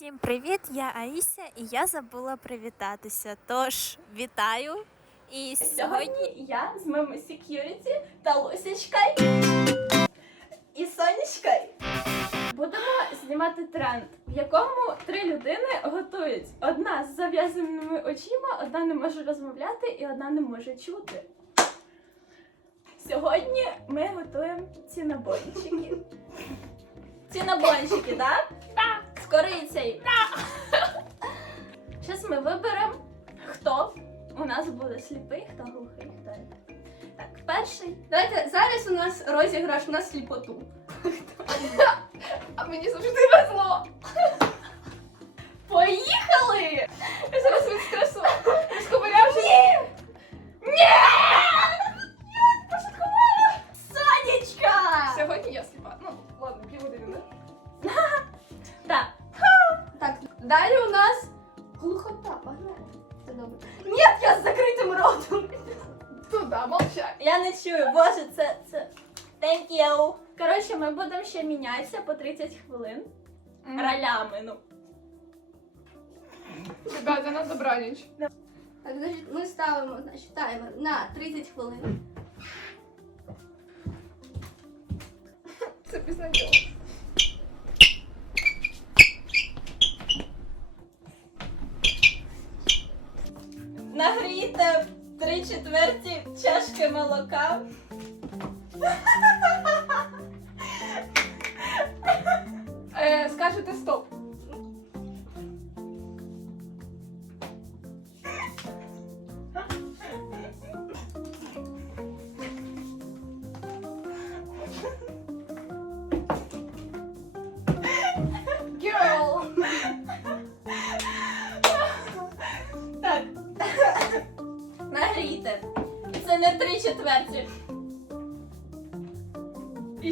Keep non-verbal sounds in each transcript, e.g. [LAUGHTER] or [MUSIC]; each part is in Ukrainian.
Всім привіт! Я Аїся і я забула привітатися. Тож вітаю! І сьогодні я з моїми сек'юріті та Лосічкою і Сонечкою будемо знімати тренд, в якому три людини готують. Одна з зав'язаними очима, одна не може розмовляти і одна не може чути. Сьогодні ми готуємо ці набойчики. Ці набойчики, так? Корицею. Зараз [LAUGHS] ми виберемо, хто у нас буде сліпий, хто глухий, хто. Так, перший. Давайте зараз у нас розіграш на сліпоту. А мені завжди везло. Поїхали! Я зараз від стресу. Розковирявши. Ні! Ні! Чую, боже, це. це... Thank you. Коротше, ми будемо ще мінятися по 30 хвилин. Ролями, ну. Ребята, на добраніч. Так, значить, ми ставимо значить, таймер на 30 хвилин. Це пізнання. Нагрійте три четверті чашки молока. Е, скажете стоп.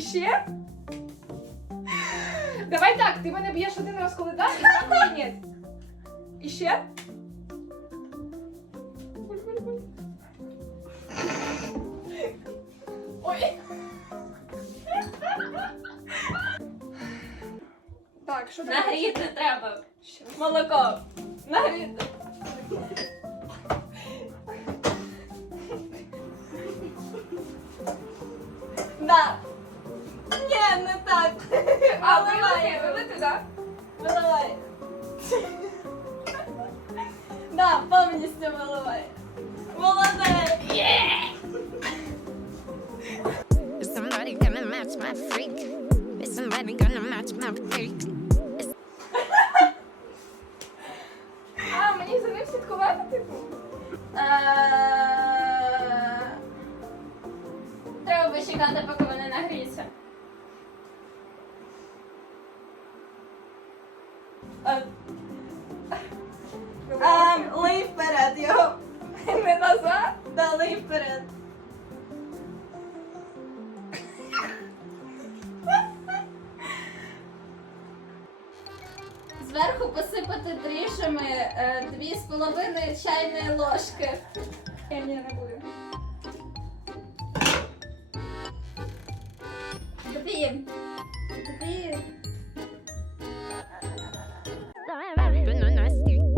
Ще? Давай так, ти мене б'єш один раз, коли даш, і коли ні. І ще? Вилити, вилити, так? Виливай. Да, повністю виливай. Молодець. Is somebody gonna match my freak? Is somebody gonna match my freak? А, мені за ним слідкувати, типу? Е, Треба почекати, поки вони нагріються.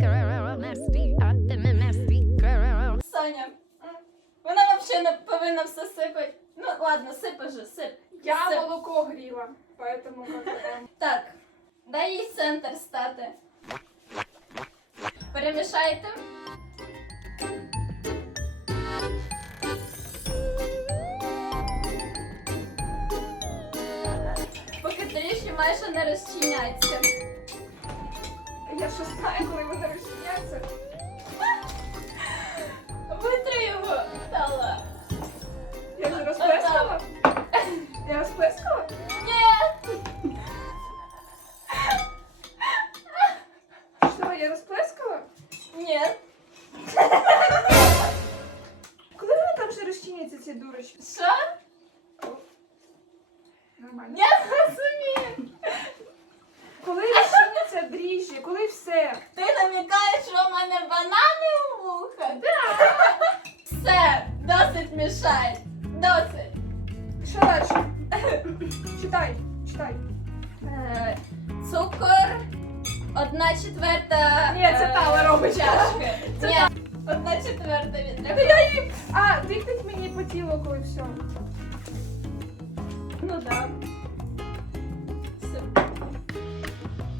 Girl, nasty, I've been a nasty girl. Соня. Вона взагалі не повинна все сипати. Ну ладно, сипи же, сип. Я Сип. молоко гріла, поэтому Так, дай їй центр стати. Перемішайте. Поки дріжджі майже не розчиняться. Я що знаю, коли вони розчиняться. Витри його, Тала. Я вже розплескала? Я розплескала? Ні! Я розплескала? Ні. Коли вони там вже розчиняться, ці дурочки? Що? Нормально. Я не розумію. Коли розчиняться дріжджі, коли все. Ти намікаєш, що в мене банани у вухах? Все, досить мішай. Досить. Що далі? Читай, читай. Е, цукор, Одна четверта. Ні, це е, Тала робить. Чашки. Це Ні, одна четверта від я їй... А, тикнуть мені по тілу, коли все. Ну да.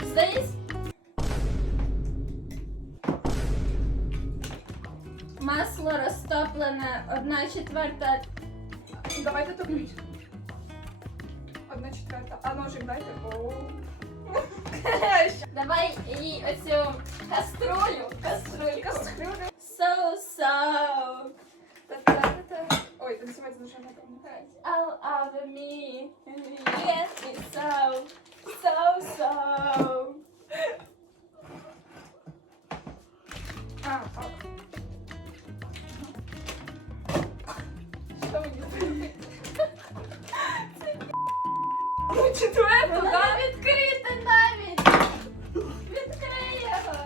Здесь. Масло розтоплене, одна четверта. Давайте топіть. Одна четверта. А ножик дайте. О. Давай їй оцю каструлю. Каструлю. Кастрюля. So-so. Ой, танцювати дуже напевно. All over me. Yes, it's so. So-so. А, так. Що мені Ну, четверту, Вона так? не відкрита навіть. Відкрий його.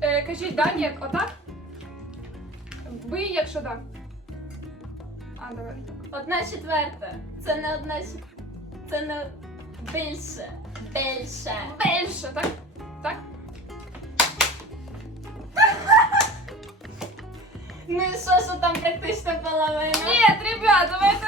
Е, кажіть, да, ні, отак? Бий, якщо да. А, давай. Одна четверта. Це не одна четверта. Це не більше. Більше. Більше, так? Так? Ну і що, що там практично половина? Ні, ребят, давайте.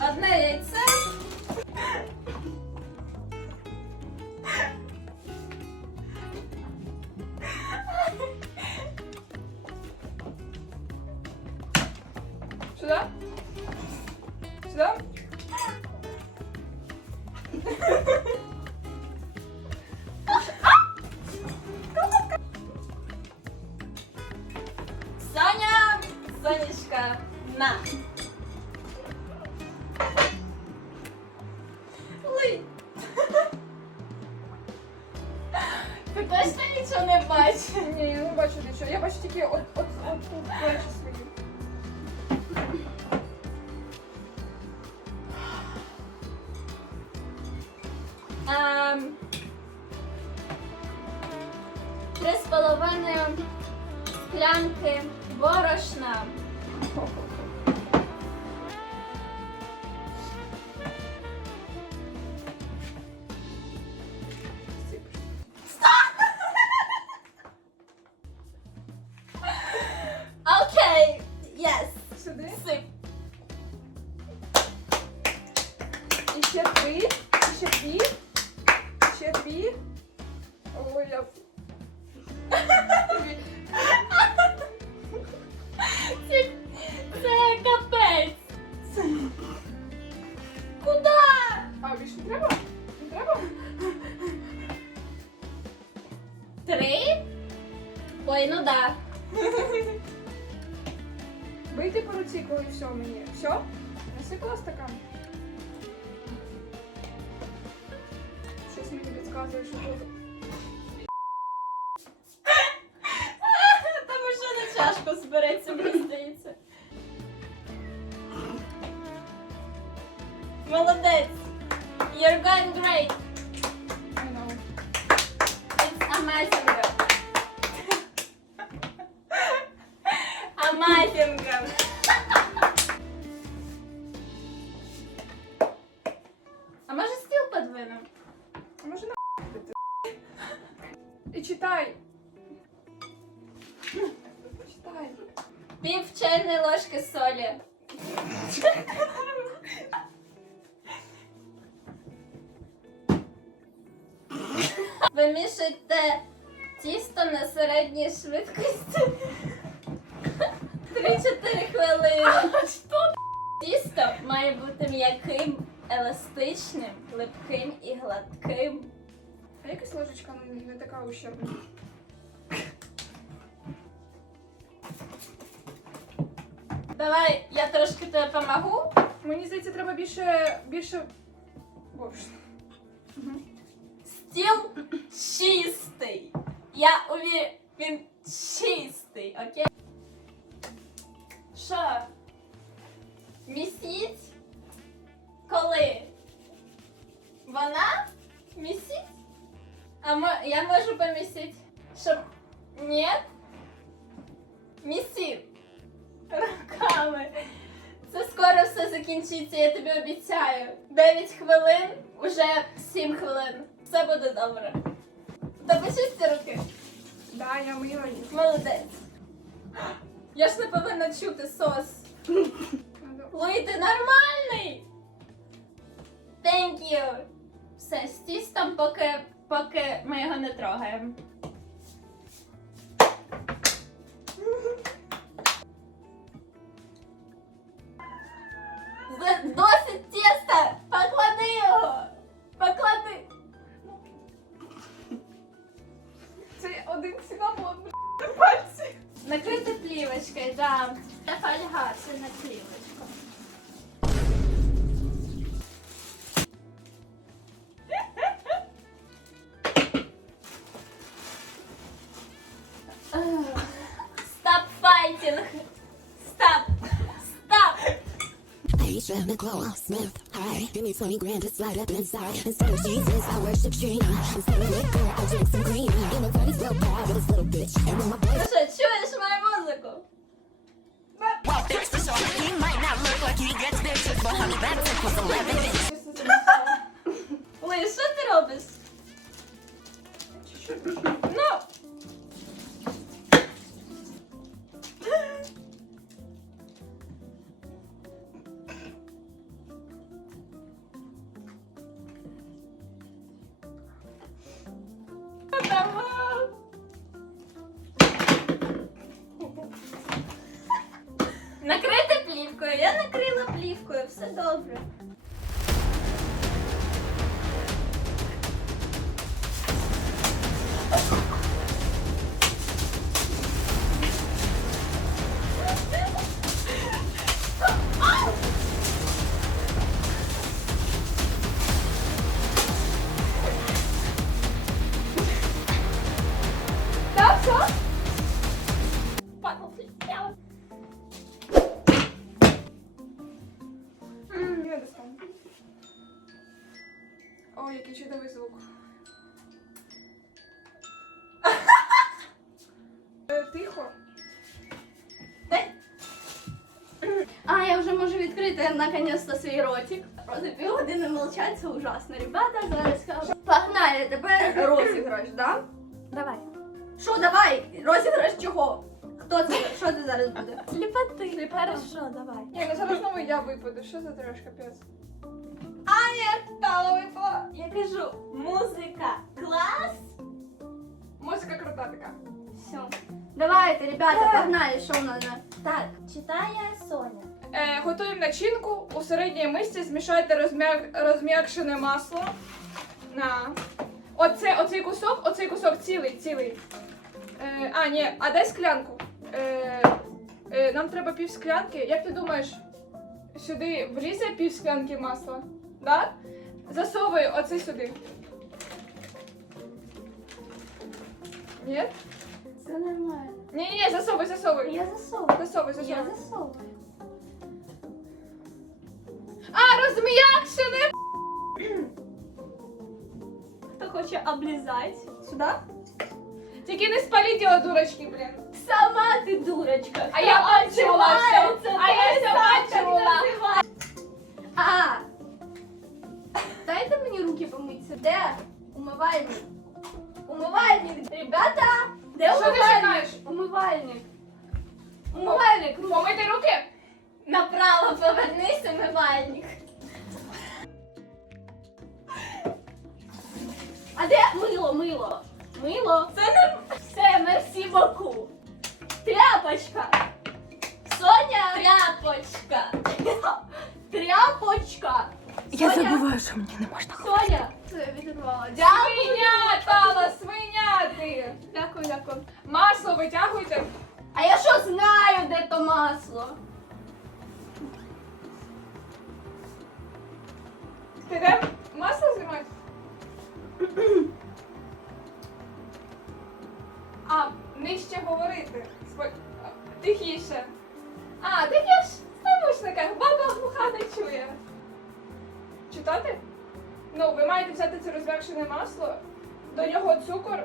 Одне яйце. Три з половиною клянки борошна. Щось мені підказує, що тут. 3-4 хвилини. Тісто має бути м'яким, еластичним, липким і гладким. А якась ложечка ну, не така ущербна. Давай, я трошки тобі помогу. Мені здається, треба більше. більше. Боже. Стіл чистий. Я уві... він чистий, окей? Що? Місіть? Коли? Вона? Місіть? А я можу помісити? Щоб... Ні? Місіть. Руками. Це скоро все закінчиться, я тобі обіцяю. 9 хвилин, уже 7 хвилин. Все буде добре. Та почисти руки. Да, я мила їх. Молодець. Я ж не повинна чути сос. Луї, ти нормальний. Thank you. Все, з тістом, поки, поки ми його не трогаємо. Keisha, Nicole, Smith, hi. Give me 20 grand to slide up inside. Instead of Jesus, I worship Trina. Instead of liquor, I drink some green. And the party's real bad with this little bitch. And when my boy... Proszę, czujesz. Well, fix the show. He might not look like he gets bitches, but honey, that was 11 inches. Wait, shut [LAUGHS] up. наконец-то свій ротик. Просто півгодини мовчать, це ужасно. Ребята, зараз скажу. Погнали, тепер розіграш, да? Давай. Що, давай? Розіграш чого? Хто це? Що це зараз буде? Сліпоти. Хорошо, давай. Ні, ну зараз знову я випаду. Що за трешка, капець? Стала випала. Я кажу, музика, клас. Музика крута така. Все. Давайте, ребята, погнали, що в нас? Так, читає Соня. Е, готуємо начинку. У середній мисці змішайте розм'як... розм'якшене масло. На. Оце, оцей кусок, оцей кусок цілий, цілий. Е, а, ні, а дай склянку. Е, е, нам треба пів склянки. Як ти думаєш, сюди влізе пів склянки масла? Да? Засовуй оце сюди. Ні? Все нормально. Ні, ні, засовуй, засовуй. Я засовую. Засовуй, засовуй. Я засовую. А, розм'якшене! Хто хоче облізати? Сюди? Тільки не спаліть його, дурочки, блін. Сама ти дурочка. А я бачила нижче говорити. Тихіше. А, так я ж в навушниках, баба глуха не чує. Читати? Ну, ви маєте взяти це розм'якшене масло, до нього цукор,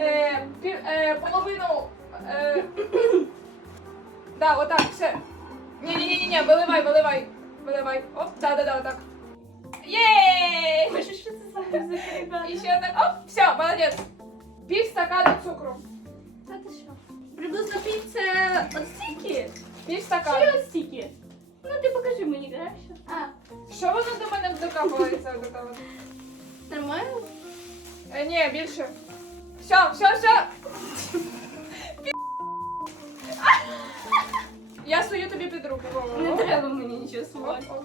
е, пів, е, половину. Е, да, отак, все. Ні, ні, ні, ні, виливай, виливай. Виливай. Оп, да, да, да, отак. Єй! І ще так. Оп, все, молодець. Пів стакана цукру. Та ти що? Приблизно пів це от стільки? Пів Чи стакана. от стільки? Ну ти покажи мені краще. А, Що воно до мене докапується до того? нормально? Е, ні, більше. Все, все, все. [LAUGHS] Я сую тобі під руку. Не треба мені нічого слухати. Оп,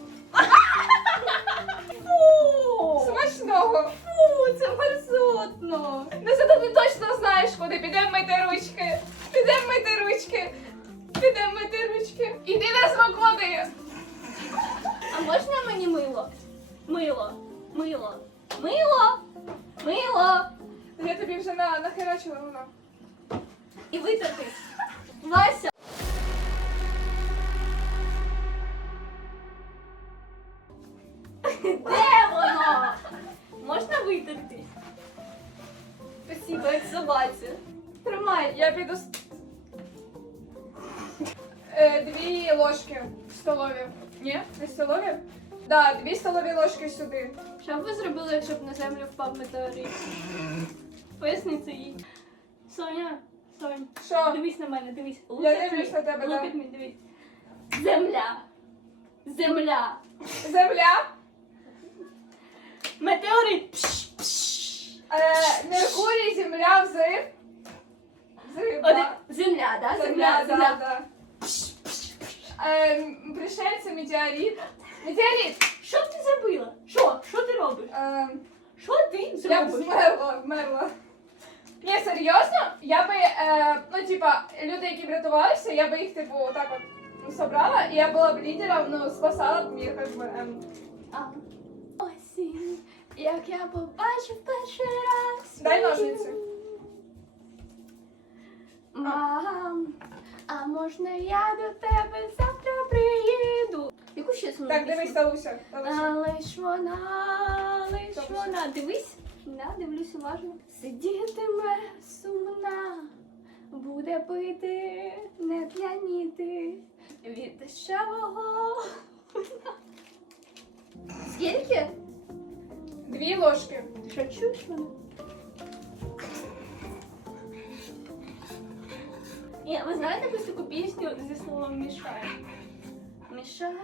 це їй. Соня, Сонь, Що? дивись на мене, дивись. Я дивлюсь на тебе, да. me, дивись. Земля. Земля. Земля. Метеорит. Пш, пш. Е, Меркурій, земля, взрив. Взрив, Один. да. Земля, да? Земля, Земля, да, земля. да. Е, м, пришельці, метеорит. Метеорит. Що б ти зробила? Що? Що ти робиш? Е, Що ти я б зробиш? вмерла, вмерла. Ні, серйозно? Я би, е, ну, типа, люди, які врятувалися, я би їх, типу, отак от ну, собрала, і я була б лідером, ну, спасала б мір, як би. ем. А. Осінь, як я побачив перший раз. Дай ножниці. Мам, а можна я до тебе завтра приїду? Яку ще Так, дивись, Талуся. Талуся. Ж вона, лиш Добре. вона. Дивись, да, дивлюсь уважно. Сидітиме сумна, буде пити, не п'яніти від дешевого. Скільки? Дві ложки. Що чуєш мене? Ні, ви знаєте якусь таку пісню зі словом мішай? Мішай.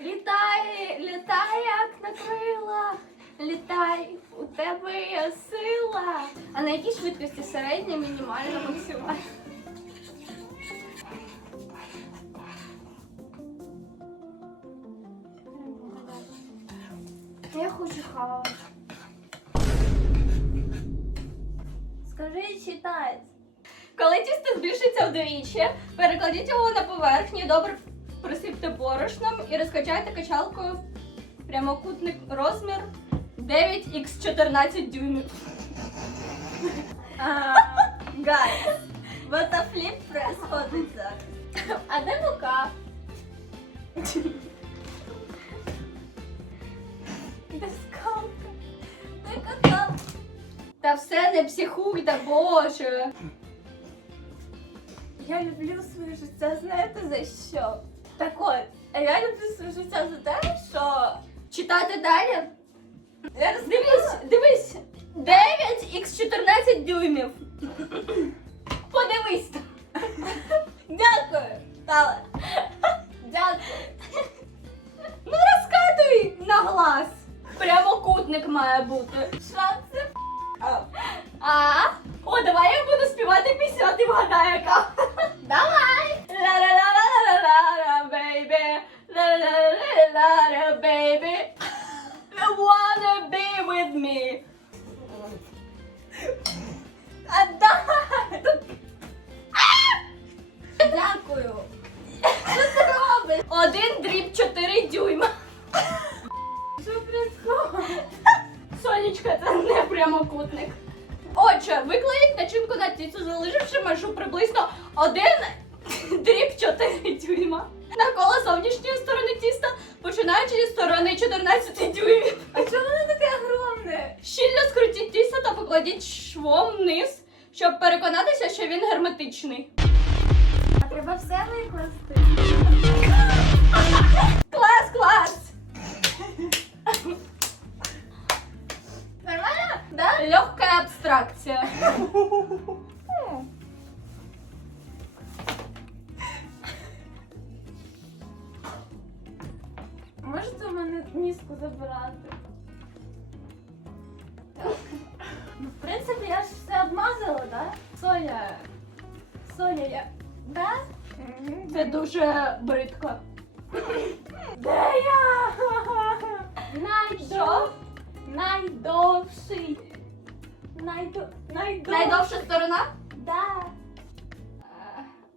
Літай, літай, як на крилах. Літай, у тебе є сила. А на якій швидкості середня, мінімальна, максимальна? Я хочу хавати. Скажи, читається. Коли тісто збільшиться вдвічі, перекладіть його на поверхню, добре присипте борошном і розкачайте качалкою прямокутний розмір 9х14 дюймів. Гайс, фліп происходить зараз. А де мука? Де скалка? Де каталка? Та все не психуй, та боже. Я люблю своє життя, знаєте за що? Так от, а я люблю своє життя за те, що. Читати далі? Дивись, дивись. 9х14 дюймів. Подивись. Дякую, Тала. Дякую. Ну розкатуй на глаз. Прямокутник має бути. Це? А? О, давай я буду співати пісню, а ти вгадай, яка. Абстракція. Можете у мене міску забирати? Ну, в принципі, я ж все обмазала, да? Соня. Соня, я. Да? Це дуже бридко. Де я? Найдо... Найдов... Найдовша сторона? Да.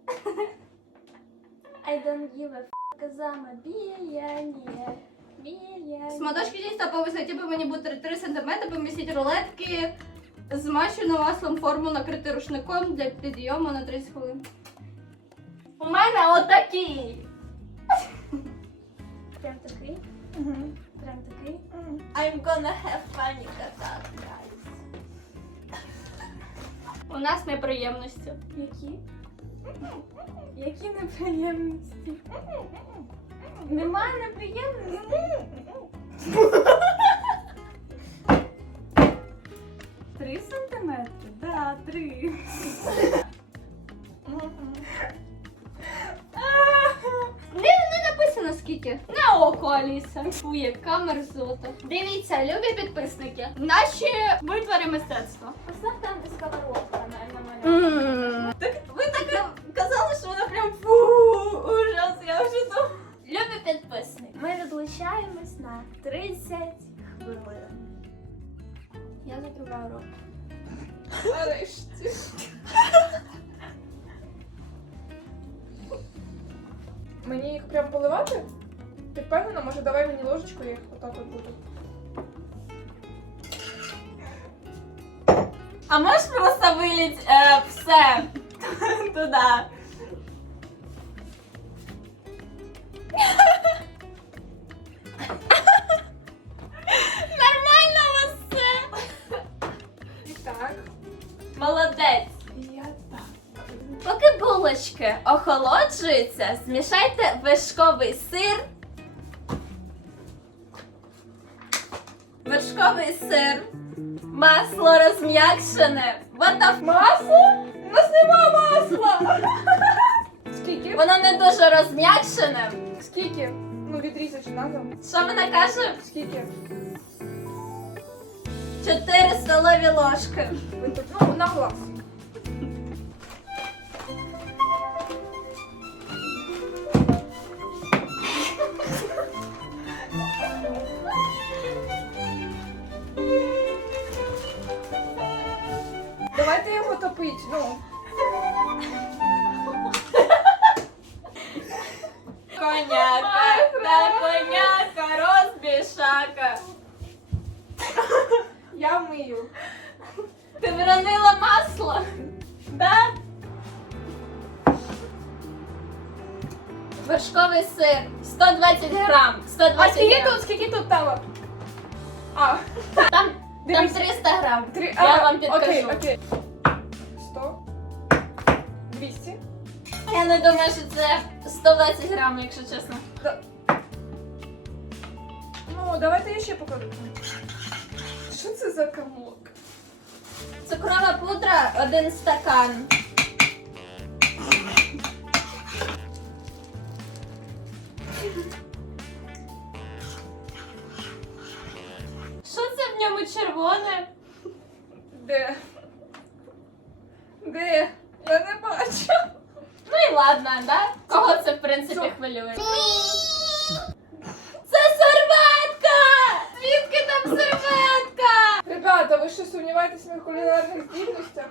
[LAUGHS] I don't give a f*** казама біяння. Біяння. Смоточки тіста по висоті повинні бути 3 см, помістіть рулетки, змащену маслом форму накрити рушником для підйому на 30 хвилин. У мене отакий. Прям такий? Прям такий? I'm gonna have panic attack, guys. У нас неприємності. Які? Які неприємності? Немає неприємності? Три сантиметри? Да, три. Не написано скільки. На око, Аліса. Фу, яка мерзота. Дивіться, любі підписники. Наші витвори мистецтва. Постав там де сковородка на намалювала. Так ви так казали, що вона прям фу, ужас, я вже думала. Любі підписники. Ми відлучаємось на 30 хвилин. Я закриваю рот. Нарешті. [LAUGHS] Мені їх прям поливати? Ти впевнена? Може давай мені ложечку, я їх отак от буду. А можеш просто виліть е, все [LAUGHS] туди? Охолоджуються, змішайте вершковий сир. Вершковий сир, масло розм'якшене. F- Масло? У нас нема масла! Скільки? Воно не дуже розм'якшене. Скільки? Ну, відрізати надо. Що вона каже? Скільки? 4 столові ложки. Ви тут, ну, на глаз. Давайте його топить, ну. Коняка, та коняка, розбішака. Я мию. Ти вронила масло? Да? Вершковий сир. 120 грам. 120 А скільки грам. тут, скільки тут там? А, Там, там Дивись. 300 грам. три. Я а, вам підкажу. Окей, окей. 100. 200. Я не думаю, що це 120 грам, якщо чесно. Ну, давайте я ще покажу. Що це за комок? Цукрова пудра, один стакан. Що це в ньому червоне? Де? Де? Я не бачу. Ну і ладно, да? Кого це в принципі Що? хвилює? Це серветка! Звідки своїх кулінарних здібностях.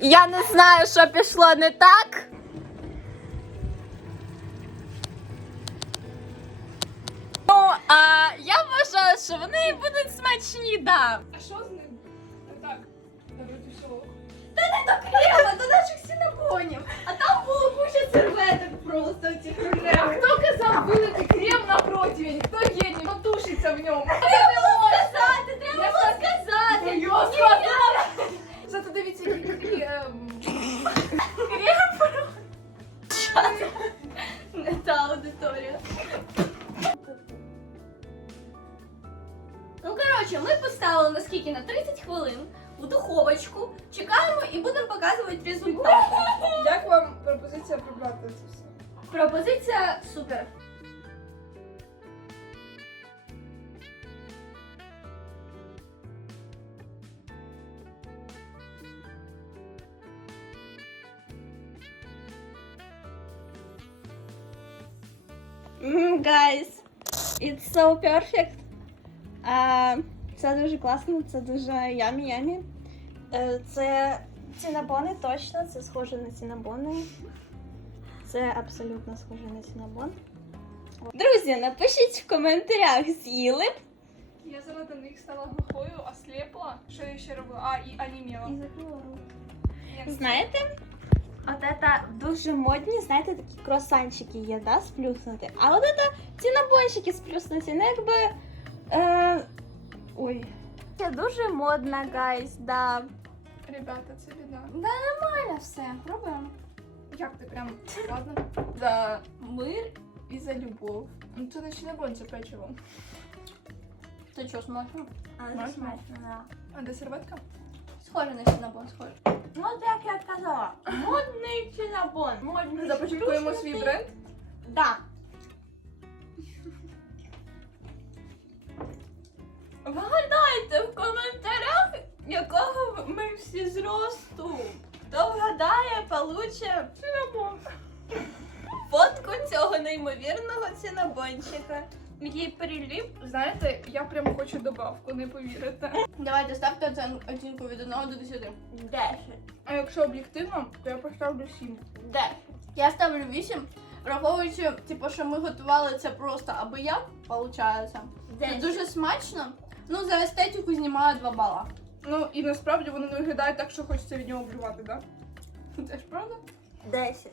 Я не знаю, що пішло не так. Ну, а я вважаю, що вони будуть смачні, да. А що з ним? Крема до наших синабонів. А там було куча серветок просто цих А крем. хто казав вилити крем на противень? Хто геній? Хто тушиться в ньому? Треба було сказати, треба було сказати. Я сказала! Зато дивіться, який такий, ем, Не та аудиторія. Ну, коротше, ми поставили наскільки на 30 хвилин у духовочку. Чекаємо і будемо показувати результати. [LAUGHS] Як вам пропозиція прибрати це все? Пропозиція супер. Mm, guys, it's so perfect. А, це дуже класно, це дуже ямі ямі. Е, Це цінабони точно, це схоже на цінабони. Це абсолютно схоже на цінабон. Друзі, напишіть в коментарях, з'їли б. Я заради них стала глухою, ослепла. Що я ще робила? А, і онімела. Ні. Знаєте, от это дуже модні, знаєте, такі круасанчики є, да, сплюснуті. А от это цінабончики сплюснуті, ну якби. Е... Ой. Це дуже модно, гайс, да. Ребята, це біда. Нормально все, пробуємо. Як ти прям ладно? За мир і за любов. Ну це не чинабон, це печиво. Це що, смачно? Але Можна? смачно, да. А де серветка? Схоже на синабон, схоже. Ну, от як я казала, модний цінабон. Модний Започаткуємо свій бренд. Да. Вгадайте в коментарях, якого ми всі зросту. Хто вгадає, получе цінабон. Фотку цього неймовірного цінабончика. Який приліп. Знаєте, я прям хочу добавку, не повірите. Давайте ставте оцен- оцінку від 1 до 10. 10. А якщо об'єктивно, то я поставлю 7. 10. Я ставлю 8, враховуючи, типу, що ми готували це просто аби як, виходить. Це 10. дуже смачно. Ну, за естетику знімаю 2 бала. Ну і насправді воно не виглядає так, що хочеться від нього блювати, так? Це ж правда? 10.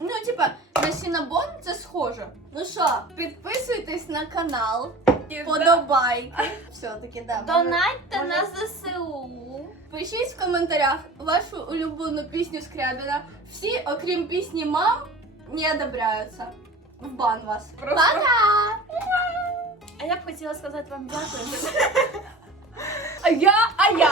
Ну, типа, на Сінабон це схоже. Ну що, підписуйтесь на канал, Да. подобайки. Все-таки, да. Донатьте може- на ЗСУ. Пишіть в коментарях вашу улюблену пісню Скрябіна. Всі, окрім пісні мам, не одобряються. В бан вас. Просто Пока! А я б хотіла сказати вам дякую. а я, а я,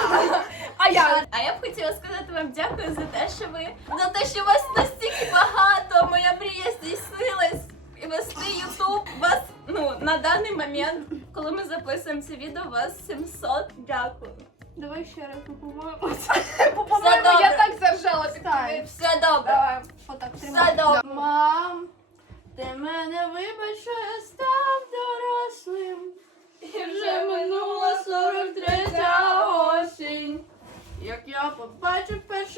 а я. А я б хотіла сказати вам дякую за те, що ви за те, що вас настільки багато. Моя мрія здійснилась. І вести Ютуб вас ну на даний момент, коли ми записуємо це відео, вас 700. Дякую. Давай ще раз попробуємо. По-моєму, я так заржала під кінець. Все добре. Давай. Отак, Все добре. Мам, ти мене вибач, що я став дорослим. І вже минула 43 осінь. Як я побачив перший